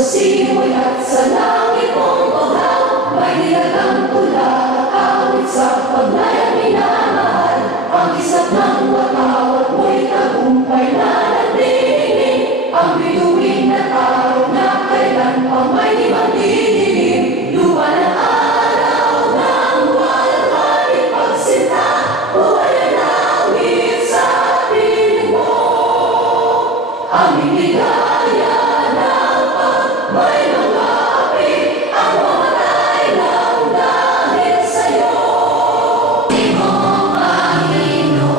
sa simoy at sa langit mong baghaw, may nilagang tula, awit sa paglayang minamahal. Ang isap ng watawat mo'y tagumpay na nagdidinig, ang bituin at araw na kailan pang may di magdidilim. Lupa ng araw ng walang halit pagsinta, buhay na nawit sa piling mo. Aming ligaya ng pag may mga api, ang mamatay lang dahil sa'yo. Di mo, Panginoon,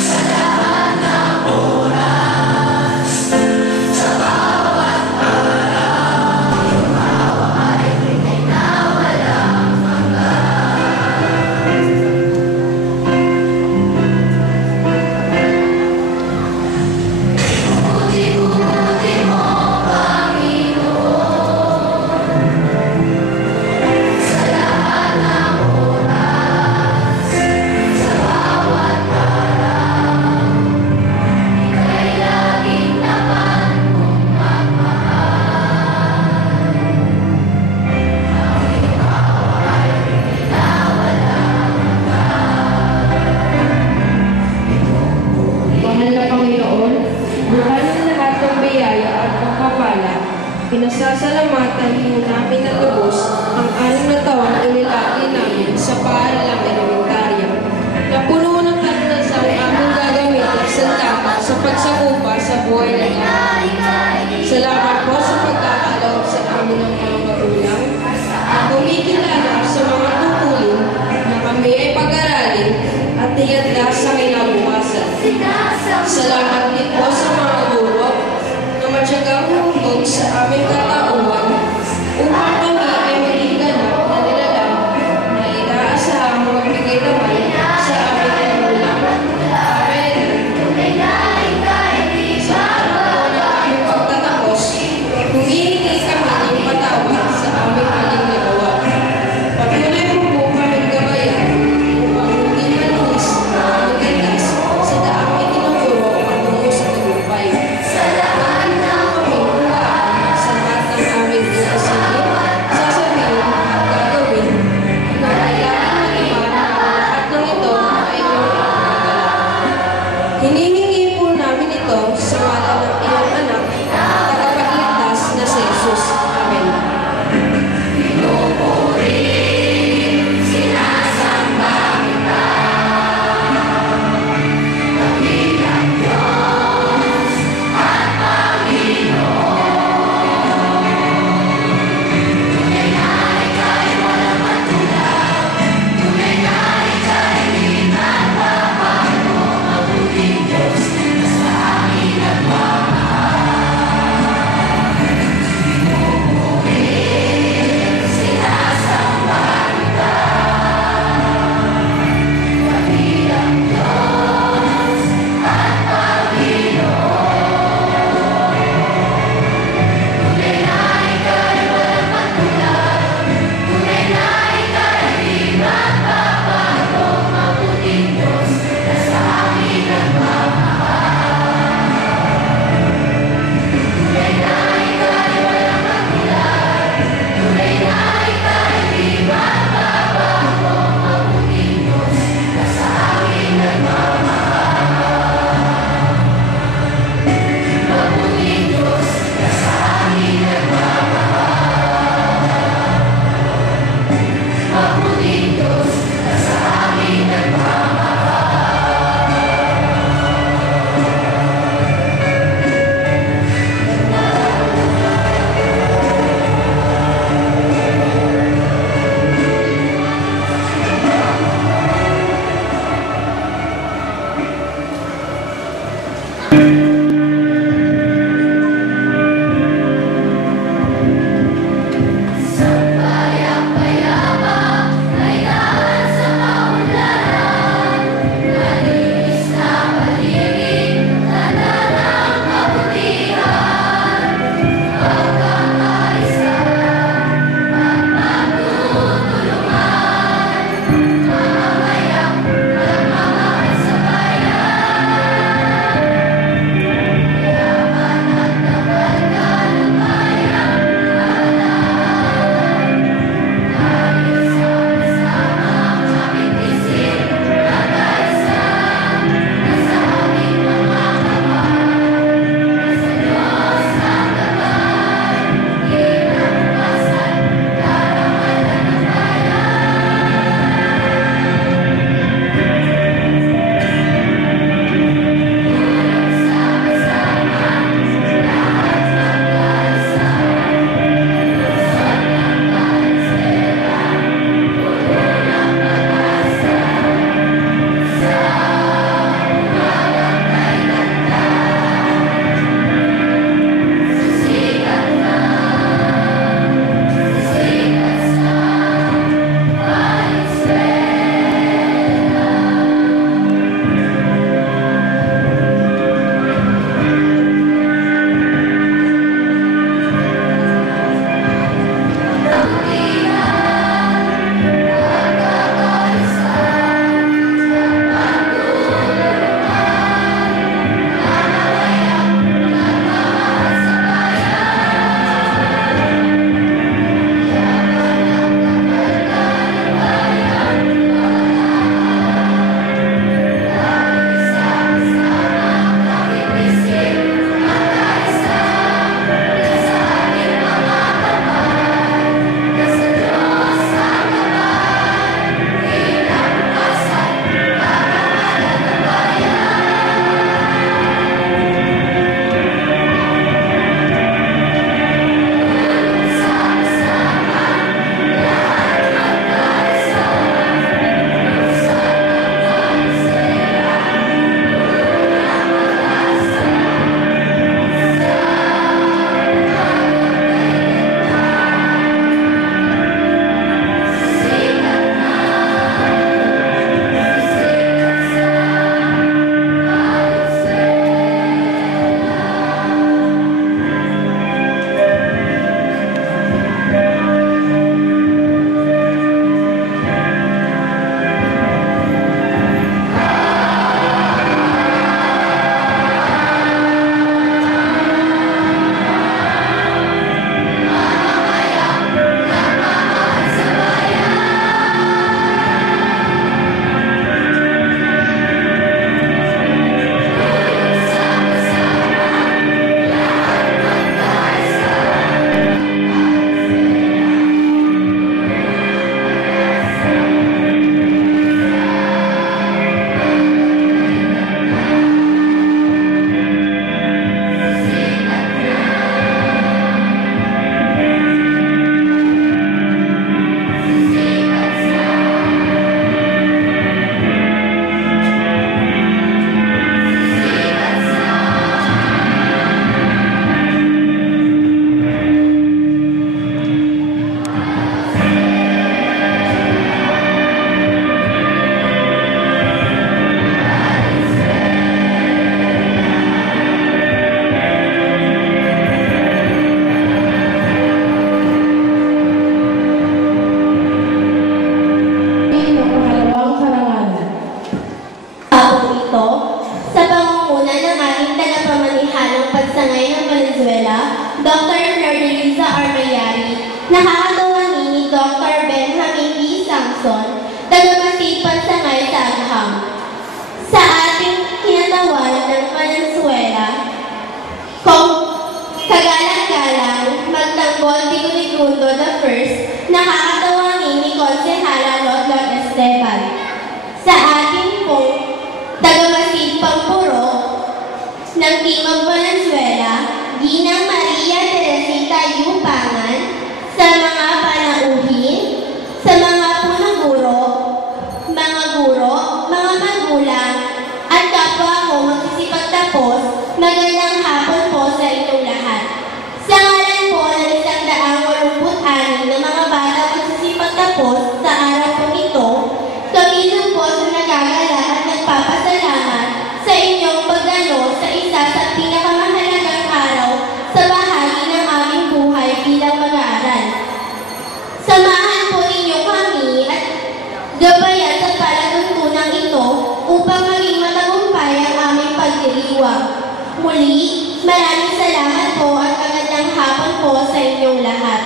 sa lahat ng oras, sa bawat araw, iyong hawak ay pinay na walang hanggan. Buti-buti mo, Panginoon, sa lahat ng oras, sa bawat araw, ika'y laging naman kong magmahal. Ang iyong hawak ay pinay na walang Mahal na Panginoon, buhay ng lahat ng biyaya at pagpapala, pinasasalamatan mo namin na lubos ang 6 na taong inilaki namin sa paaralang elementarya, na puno ng karanasan aming gagamit at sandata sa pagsakupa sa buhay ng amin. Salamat po sa pagkakalaog sa amin ng mga magulang at kumikilala sa mga tungkulin na kami ay pag-aralin at ihanda sa kinabukasan. Salamat din po sa mga guro na matyagang humubog sa aming katauhan upang kami ay maging ganap na nilalang na inaasahang magbigay naman sa aming magulang. Amen. Sa araw ng aming pagtatapos, humihingi kami ng patawad sa aming maling nagawa. Patuloy mo po kaming gabayan upang hindi malunis na magandang sa daang itinuturo patungo sa tagumpay. sa ating pong tagamasid Pampuro ng Timog Valenzuela, Ginang Maria Teresita Yupangan, sa mga panauhin, sa mga punong guro, mga magulang, at kapwa ko magsisipagtapos, magandang hapon po sa inyong lahat. Sa ngalan po ng 186 na mga bata magsisipagtapos sa araw po ito, kami po sa nagagala at nagpapasalamat sa inyong pagdalo sa isa sa pinakamahalagang araw sa bahagi ng aming buhay bilang mag-aaral. Samahan po ninyo kami at gabayan sa palatuntunan ito upang maging matagumpay ang aming pagdiriwang. Muli, maraming salamat po at magandang hapon po sa inyong lahat.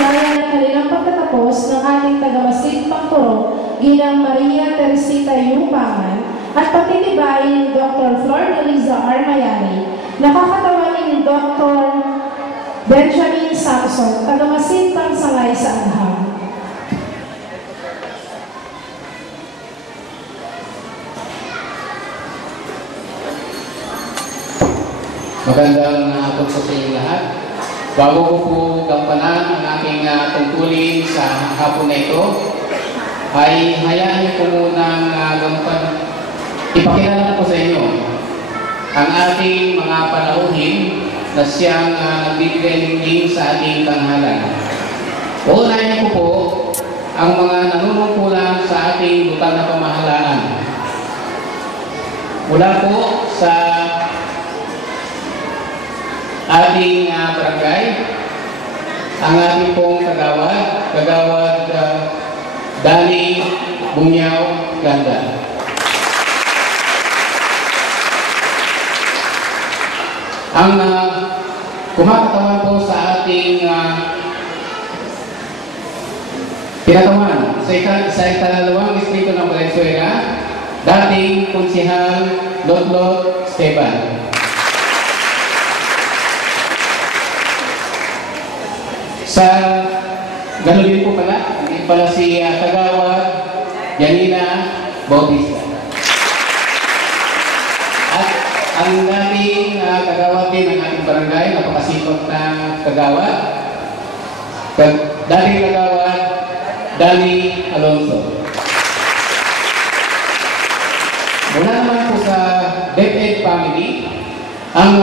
Saya ng kanilang pagtatapos ng ating tagamasid Pampuro, Ginang Maria Teresita Yupangan, at patitibayin ni Dr. Flor Eliza Armayani, nakakatawan ni Dr. Benjamin Samson, tagamasid pangsangay sa anghang. Magandang hapon po sa inyo lahat. Bago ko po gampanan ang aking tungkulin sa hapon na ito, ay hayaan niyo po munang ipakilala ko sa inyo ang ating mga panauhin na siyang nagbibigay ng link sa ating tanghalan. Uunahin ko po ang mga nanunungkulan sa ating lutang na pamahalaan. Mula po sa ating barangay, ang ating pong kagawad Dani Bunyaw Ganda. Ang kumakatawan po sa ating tinatawan sa ikalawang distrito ng Valenzuela, dating Konsehal Lotlot Esteban. Sa ganun din po pala, hindi pala si Kagawad Janina Bautista. At ang dating kagawad din ng ating barangay, napakasipag na kagawad, dating kagawad Dani Alonso. Mula naman po sa DepEd family, ang